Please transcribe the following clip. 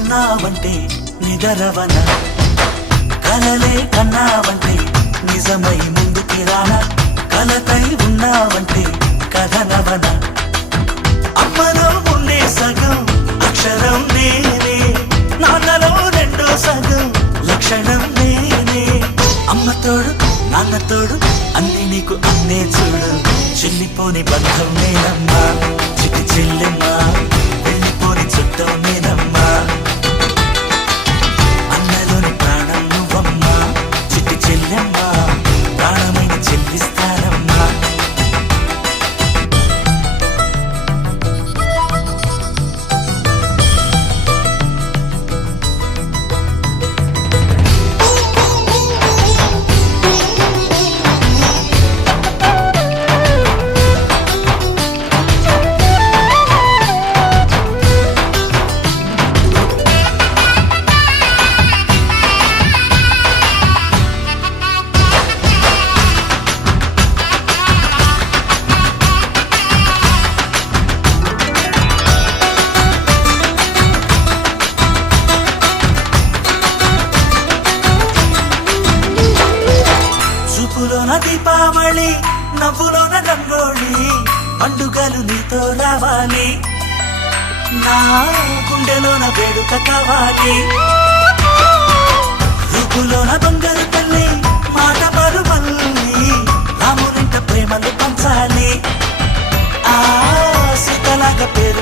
ఉన్నావంటే నిదరవన, కలలే కన్నావంటే నిజమై ముందుకి రానా, కలతై ఉన్నావంటే కథనవన. అమ్మలో ఉండే సగం అక్షరం నేనే, నాన్నలో రెండో సగం లక్షణం నేనే. అమ్మ తోడు నాన్న తోడు అన్ని నీకు అన్నే చూడు, చెల్లిపోని బంధం నేనమ్మా, చిటి చెల్లెమ్మా వెళ్ళిపోని చుట్టం నేనమ్మా. అన్నలోని ప్రాణం నువ్వమ్మా, చిటి చెల్లెమ్మా ప్రాణమైన చెల్లిస్తానమ్మా. చూపులోన దీపావళి, నవ్వులోన రంగోళి, పండుగలు నీతో రావాలి, నా గుండెలోన వేడుక కావాలి. రూపులోన దొంగలు తల్లి, మాట పరుమల్లి, రామునింట ప్రేమలు పంచాలి. ఆ సీతలాగా పేరు